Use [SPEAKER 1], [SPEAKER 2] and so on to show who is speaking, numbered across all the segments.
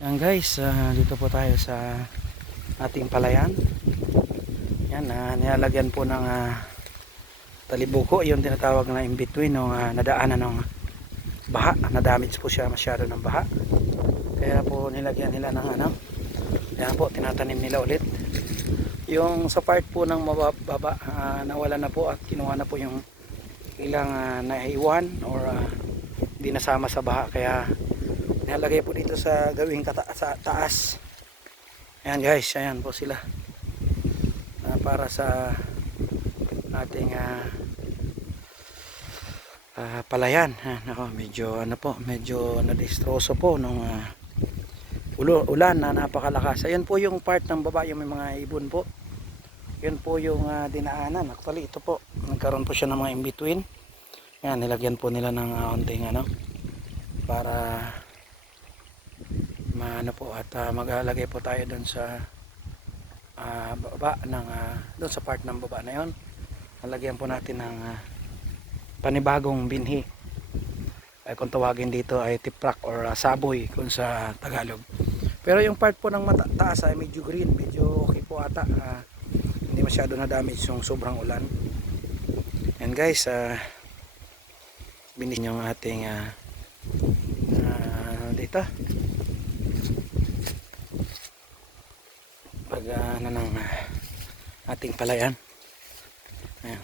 [SPEAKER 1] Yan guys, ah, dito po tayo sa ating palayan. Yan, uh, nilalagyan po ng ah, talibuko, yung tinatawag na in between ng ah, nadaanan ng baha. Na-damage po siya masyado ng baha. Kaya po nilagyan nila ng ano. Yan po, tinatanim nila ulit. Yung sa part po ng mababa, ah, nawala na po at kinuha na po yung ilang ah, naiwan or hindi nasama sa baha. Kaya Nilalagay po dito sa gawing kata sa taas. Ayan guys, ayan po sila. Ah, para sa ating ah, ah, palayan. Ah, nako, medyo ano po, medyo nadistroso po nung ulo, ulan na napakalakas. Ayan po yung part ng baba, yung may mga ibon po. Yun po yung ah, dinaanan. Actually, ito po, nagkaroon po siya ng mga in-between. Ayan, nilagyan po nila ng uh, onting ano, para maano po at ah, maglalagay po tayo doon sa ah, baba ng ah, doon sa part ng baba na yon lalagyan po natin ng ah, panibagong binhi. Ay kung tawagin dito ay tiprak or ah, saboy kung sa Tagalog. Pero yung part po ng mata taas ay medyo green medyo okay po ata ah, hindi masyado na damage yung sobrang ulan. And guys ah binis yung ating ah, ah, dito pag uh, ano ng ah, ating palayan. Ayan.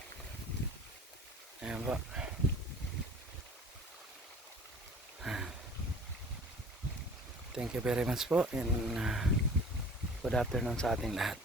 [SPEAKER 1] Ayan po. Ah. thank you very much po and uh, good afternoon sa ating lahat